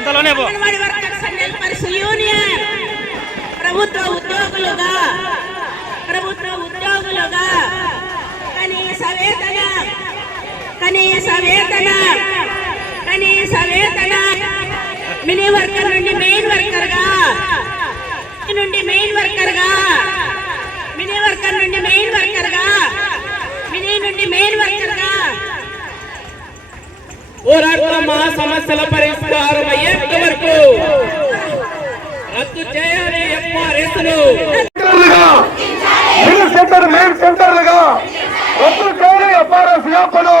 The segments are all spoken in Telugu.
ఇంతలోనే వర్కర్స్ యూనియన్. ప్రభుత్వ ఉద్యోగులుగా. ప్రభుత్వ ఉద్యోగులుగా. కనీస వేతన. కనీస వేతన. కనీస వేతన. మినీ వర్కర్ నుండి మెయిన్ వర్కర్గా నుండి మెయిన్ వర్కర్గా మినీ వర్కర్ నుండి మెయిన్ వర్కర్గా పోరాటం మా సమస్యల పరిష్కారం అయ్యేంత వరకు రద్దు చేయాలి ఎఫ్ఆర్ఎస్ను సెంటర్ మెయిన్ సెంటర్లుగా రద్దు చేయాలి ఎఫ్ఆర్ఎస్ యాపను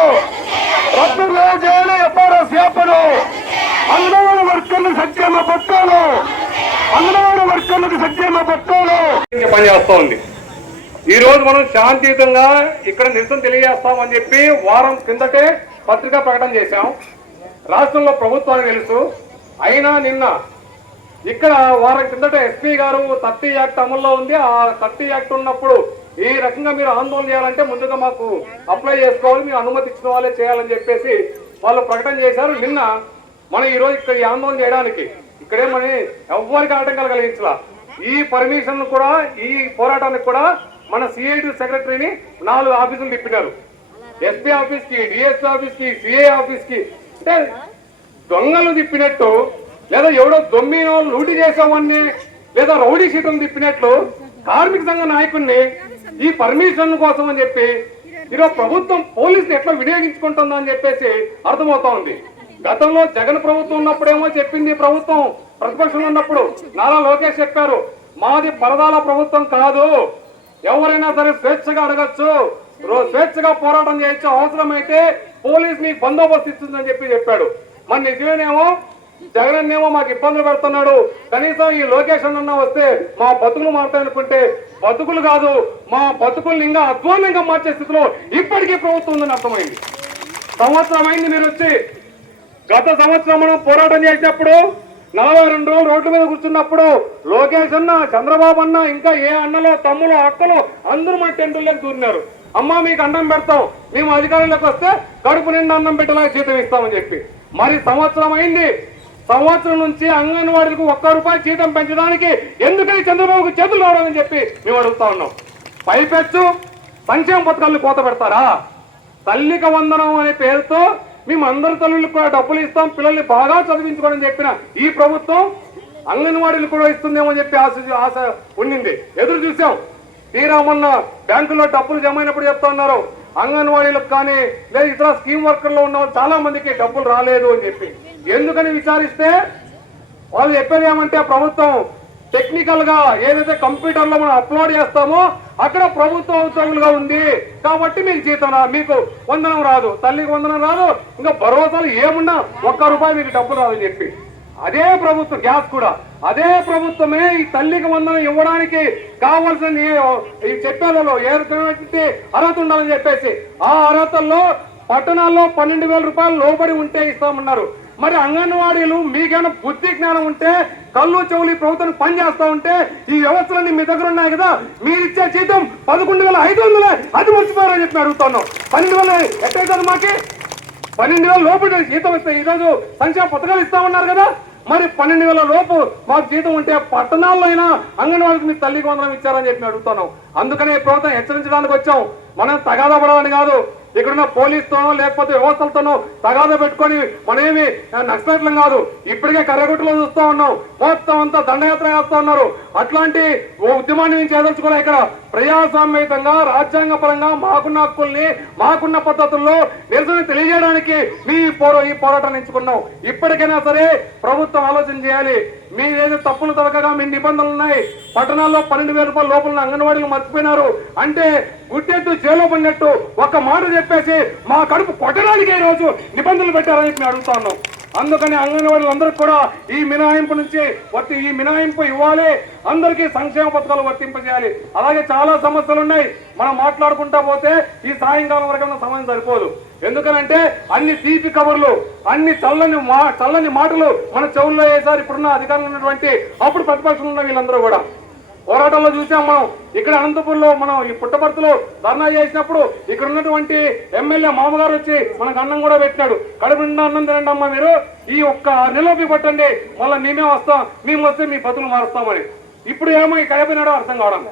రద్దు చేయాలి ఎఫ్ఆర్ఎస్ యాపను అంగన్వాడీ వర్కర్లు సంక్షేమ పట్టాలు అంగన్వాడీ వర్కర్లకు సంక్షేమ పట్టాలు పనిచేస్తోంది ఈ రోజు మనం శాంతియుతంగా ఇక్కడ నిరసన తెలియజేస్తామని చెప్పి వారం కిందటే పత్రికా ప్రకటన చేశాం. రాష్ట్రంలో ప్రభుత్వానికి తెలుసు. అయినా నిన్న ఇక్కడ వారం కిందట ఎస్పీ గారు థర్టీ యాక్ట్ అమల్లో ఉంది. ఆ థర్టీ యాక్ట్ ఉన్నప్పుడు ఈ రకంగా మీరు ఆందోళన చేయాలంటే ముందుగా మాకు అప్లై చేసుకోవాలి. మీరు అనుమతి ఇచ్చిన వాళ్ళే చేయాలని చెప్పేసి వాళ్ళు ప్రకటన చేశారు. నిన్న మనం ఈరోజు ఇక్కడ ఈ ఆందోళన చేయడానికి ఇక్కడే మన ఎవ్వరికి ఆటంకాలు కలిగించాల. ఈ పర్మిషన్ కూడా ఈ పోరాటానికి కూడా మన సిఐటి సెక్రటరీని నాలుగు ఆఫీసులు తిప్పినారు. ఎస్పీ ఆఫీస్కి డిఎస్ ఆఫీస్కి సిఐ ఆఫీస్కి. అంటే దొంగలు తిప్పినట్టు లేదా ఎవడో దొమ్మినో లూటి చేసామని లేదా రౌడీ సీతం తిప్పినట్లు కార్మిక సంఘ నాయకుడిని ఈ పర్మిషన్ కోసం అని చెప్పి ఈరోజు ప్రభుత్వం పోలీసులు ఎట్లా వినియోగించుకుంటుందో అని చెప్పేసి అర్థమవుతా ఉంది. గతంలో జగన్ ప్రభుత్వం ఉన్నప్పుడేమో చెప్పింది ప్రభుత్వం ప్రతిపక్షంలో ఉన్నప్పుడు నారా లోకేష్ చెప్పారు మాది పరదాల ప్రభుత్వం కాదు ఎవరైనా సరే స్వేచ్ఛగా అడగచ్చు స్వేచ్ఛగా పోరాటం చేయొచ్చు అవసరమైతే పోలీస్ మీకు బందోబస్తు ఇస్తుందని చెప్పి చెప్పాడు. మరి నిజమేనేమో జగన్ ఏమో మాకు ఇబ్బందులు పెడుతున్నాడు. కనీసం ఈ లొకేషన్ అన్నా వస్తే మా బతుకులు మారుతాయనుకుంటే బతుకులు కాదు మా బతుకుల్ని ఇంకా అధ్వాన్యంగా మార్చే స్థితిలో ఇప్పటికీ ప్రభుత్వం ఉందని అర్థమైంది. సంవత్సరం అయింది మీరు వచ్చి. గత సంవత్సరం మనం పోరాటం చేసినప్పుడు నలభై రెండు రోజులు రోడ్ల మీద కూర్చున్నప్పుడు లోకేష్ అన్న చంద్రబాబు అన్న ఇంకా ఏ అన్నలో తమ్ముడు అక్కలు అందరూ మా టెంటుల్లోకి దూరినారు. అమ్మా మీకు అన్నం పెడతాం. మేము అధికారంలోకి వస్తే కడుపు నిండా అన్నం పెట్టేలాగా జీతం ఇస్తామని చెప్పి. మరి సంవత్సరం అయింది. సంవత్సరం నుంచి అంగన్వాడీలకు ఒక్క రూపాయి జీతం పెంచడానికి ఎందుకని చంద్రబాబుకు చేతులు రావడని చెప్పి మేము అడుగుతా ఉన్నాం. పైపెచ్చు సంక్షేమ పథకాలను కోత పెడతారా? తల్లిక వందనం అనే పేరుతో మేము అందరి తల్లులకు కూడా డబ్బులు ఇస్తాం పిల్లల్ని బాగా చదివించుకోవడం చెప్పిన ఈ ప్రభుత్వం అంగన్వాడీలు కూడా ఇస్తుందేమో చెప్పి ఆశ ఆశ ఉండింది. ఎదురు చూసాం. తీరా మొన్న బ్యాంకులో డబ్బులు జమ అయినప్పుడు చెప్తా ఉన్నారు. అంగన్వాడీలకు కానీ లేదా ఇతర స్కీమ్ వర్కర్లో ఉన్న చాలా మందికి డబ్బులు రాలేదు అని చెప్పి. ఎందుకని విచారిస్తే వాళ్ళు చెప్పేది ఏమంటే ప్రభుత్వం టెక్నికల్గా ఏదైతే కంప్యూటర్లో మనం అప్లోడ్ చేస్తామో అక్కడ ప్రభుత్వ ఉద్యోగులుగా ఉంది. కాబట్టి మీకు జీతం మీకు వందనం రాదు. తల్లికి వందనం రాదు. ఇంకా భరోసాలు ఏమున్నా ఒక్క రూపాయి మీకు డబ్బు రాదని చెప్పి. అదే ప్రభుత్వం గ్యాస్ కూడా. అదే ప్రభుత్వమే ఈ తల్లికి వందనం ఇవ్వడానికి కావాల్సిన ఈ- చట్టాలలో చెప్పేలలో. అర్హత ఉండాలని చెప్పేసి. ఆ అర్హతల్లో పట్టణాల్లో పన్నెండు వేల రూపాయలు లోబడి ఉంటే ఇస్తామన్నారు. మరి అంగన్వాడీలు మీకేమైనా బుద్ధి జ్ఞానం ఉంటే కళ్ళు చెవులు ప్రభుత్వం పని చేస్తా ఉంటే ఈ వ్యవస్థలన్నీ మీ దగ్గర ఉన్నాయి కదా. మీరు ఇచ్చే జీతం పదకొండు వేల ఐదు వందలే. అది మర్చిపోయారని చెప్పి అడుగుతాను. పన్నెండు వేల ఎట్టయితుంది మాకి? పన్నెండు వేల లోపల జీతం ఇస్తే ఈరోజు సంక్షేమ పథకాలు ఇస్తామన్నారు కదా. మరి పన్నెండు వేల లోపు మాకు జీతం ఉంటే పట్టణాల్లో అయినా అంగన్వాడికి మీ తల్లికి వందనం ఇచ్చారని చెప్పి అడుగుతున్నాం. అందుకనే ప్రభుత్వం హెచ్చరించడానికి వచ్చాం. మనం తగాదా పడాలని కాదు ఇక్కడున్న పోలీసుతోనో లేకపోతే వ్యవస్థలతోనో తగాద పెట్టుకొని మనమేమి నక్సలైట్లం కాదు. ఇప్పటికే కర్రగుట్టలో చూస్తూ ఉన్నాం. మొత్తం అంతా దండయాత్ర చేస్తా ఉన్నారు. అట్లాంటి ఉద్యమాన్ని మేము చేదలుచుకోలే ఇక్కడ. ప్రజాస్వామ్యతంగా రాజ్యాంగ పరంగా మాకున్న హక్కుల్ని మాకున్న పద్ధతుల్లో నిరసన తెలియజేయడానికి మీ పోరా ఈ పోరాటాన్ని ఎంచుకున్నాం. ఇప్పటికైనా సరే ప్రభుత్వం ఆలోచన చేయాలి. మీరేదో తప్పులు తొలగగా మీ నిబంధనలు ఉన్నాయి. పట్టణాల్లో పన్నెండు వేల రూపాయల లోపల అంగన్వాడీలు మర్చిపోయినారు. అంటే గుట్టెత్తు చేలో పడినట్టు ఒక మాట చెప్పేసి మా కడుపు కొట్టడానికి ఈ రోజు నిబంధనలు పెట్టారని చెప్పి అడుగుతా ఉన్నాం. అందుకని అంగన్వాడీలందరికీ కూడా ఈ మినహాయింపు నుంచి వర్తి ఈ మినహాయింపు ఇవ్వాలి. అందరికీ సంక్షేమ పథకాలు వర్తింపజేయాలి. అలాగే చాలా సమస్యలు ఉన్నాయి. మనం మాట్లాడుకుంటా పోతే ఈ సాయంకాలం వరకు సమయం సరిపోదు. ఎందుకనంటే అన్ని తీపి కబుర్లు అన్ని చల్లని మా చల్లని మాటలు మన చెవుల్లో వేసారు ఇప్పుడున్న అధికారులు ఉన్నటువంటి అప్పుడు ప్రతిపక్షంలో ఉన్న వీళ్ళందరూ కూడా. పోరాటంలో చూసాం మనం. ఇక్కడ అనంతపురంలో మనం ఈ పుట్టపర్తిలో ధర్నా చేసినప్పుడు ఇక్కడ ఉన్నటువంటి ఎమ్మెల్యే మామగారు వచ్చి మనకు అన్నం కూడా పెట్టాడు కడుపు నిండా అన్నం తినండి అమ్మా మీరు. ఈ ఒక్క నిలోపి పట్టండి. మళ్ళీ మేమే వస్తాం. మేము వస్తే మీ బతులు మారుస్తామని. ఇప్పుడు ఏమో ఈ కడపనాడో అర్థం కావడం.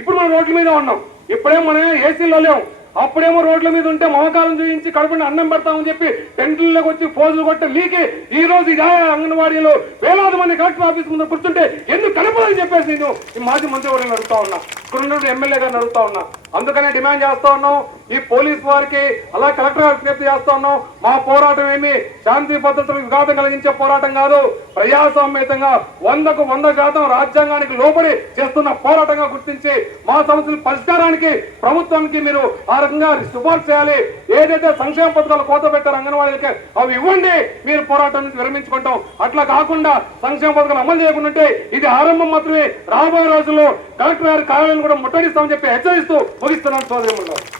ఇప్పుడు మనం రోడ్ల మీద ఉన్నాం. ఇప్పుడేం మనం ఏసీలో లేవు అప్పుడేమో రోడ్ల మీద ఉంటే మమకారం చూపించి కడుపుని అన్నం పెడతామని చెప్పి టెంట్లలోకి వచ్చి పోజులు కొట్టి లీకి ఈ రోజు ఇదే అంగన్వాడీలో వేలాది మంది కలెక్టర్ ఆఫీస్ ముందు కూర్చుంటే ఎందుకు కలపదని చెప్పేసి నేను ఈ మాజీ మంత్రి కూడా అడుగుతా ఉన్నా ఇక్కడ ఎమ్మెల్యే గారిని అడుగుతా ఉన్నా. అందుకనే డిమాండ్ చేస్తా ఉన్నాం. ఈ పోలీస్ వారికి అలా కలెక్టర్ గారికి చేస్తా ఉన్నాం. మా పోరాటం ఏమి శాంతి భద్రతలకు విఘాతం కలిగించే పోరాటం కాదు. ప్రజాస్వామ్యతంగా వందకు వంద శాతం రాజ్యాంగానికి లోబడి చేస్తున్న పోరాటంగా గుర్తించి మా సమస్యల పరిష్కారానికి ప్రభుత్వానికి మీరు ఆ రకంగా సిఫార్సు చేయాలి. ఏదైతే సంక్షేమ పథకాలు కోత పెట్టారు అంగన్వాడీలకి అవి ఇవ్వండి. మీరు పోరాటం నుంచి విరమించుకుంటాం. అట్లా కాకుండా సంక్షేమ పథకాలు అమలు చేయకుండా ఇది ఆరంభం మాత్రమే. రాబోయే రోజుల్లో కలెక్టర్ గారి కార్యాలయం కూడా ముట్టడిస్తామని చెప్పి హెచ్చరిస్తూ ముగిస్తున్నాను సోదరి